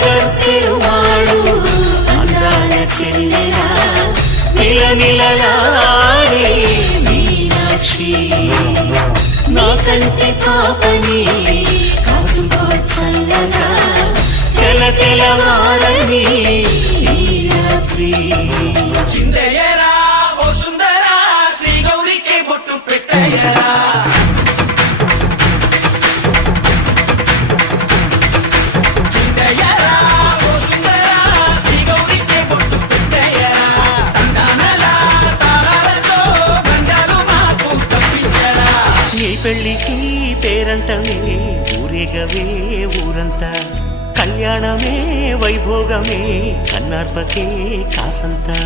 నగర్ పెరుమాళు అందాల చెల్లెలా మిలమిలలాడే మీనాక్షి నా కంటి పాపని కాసుకో చల్లగా తెల తెలవారని ఈ రాత్రి చిందయ్యరా ఓ సుందరా శ్రీ గౌరికి బొట్టు పెట్టయ్యరా పెళ్లికి పేరంటమే ఊరేగవే ఊరంతా కళ్యాణమే వైభోగమే కన్నార్పకే కాసంతా